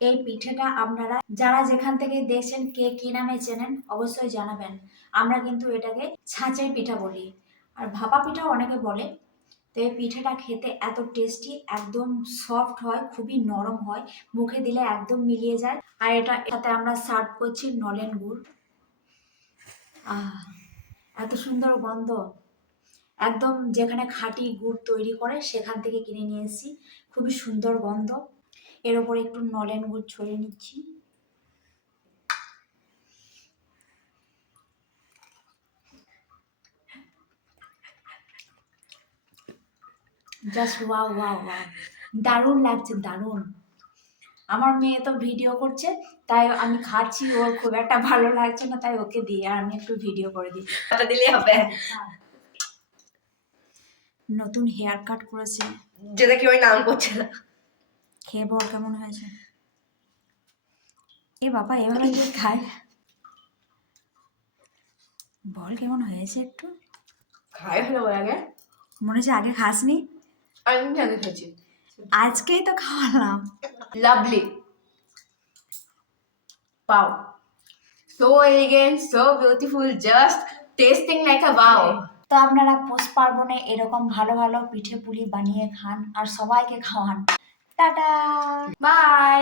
এই পিঠেটা আপনারা যারা যেখান থেকে দেখছেন কে কি নামে চেনেন অবশ্যই জানাবেন। আমরা কিন্তু এটাকে ছাঁচের পিঠা বলি, আর ভাপা পিঠাও অনেকে বলে। তো এই পিঠেটা খেতে এত টেস্টি, একদম সফট হয়, খুবই নরম হয়, মুখে দিলে একদম মিলিয়ে যায়। আর এটাতে আমরা সার্ভ করছি নলেন গুড়। আহ, এত সুন্দর গন্ধ, একদম যেখানে খাঁটি গুড় তৈরি করে সেখান থেকে কিনে নিয়ে এসেছি, খুবই সুন্দর গন্ধ। এর ওপরে একটু নলেন গুড় ছড়িয়ে নিচ্ছি। জাস্ট ওয়াও ওয়াও ওয়াও, দারুণ লাগছে, দারুণ। আমার মেয়ে তো ভিডিও করছে, তাই আমি খাচ্ছি, ওর খুব একটা ভালো লাগছে না, তাই ওকে দিয়ে আর আমি একটু ভিডিও করে দিই। ওটা দিলেই হবে। নতুন হেয়ার কাট করেছে, যেটা কি ওই নাম করছে না। খেয়ে বল কেমন হয়েছে। এ বাবা, এভাবে কে খায়? বল কেমন হয়েছে একটু। খাই ভালো লাগে। মনে হচ্ছে আগে খাসনি? আমি আগে খেয়েছি। আজকেই তো খাওয়ালাম। Lovely. Wow. So elegant, so beautiful, just tasting like a wow. তো আপনারা পৌষ পার্বণে এরকম ভালো ভালো পিঠে পুলি বানিয়ে খান আর সবাইকে খাওয়ান। Tata, by.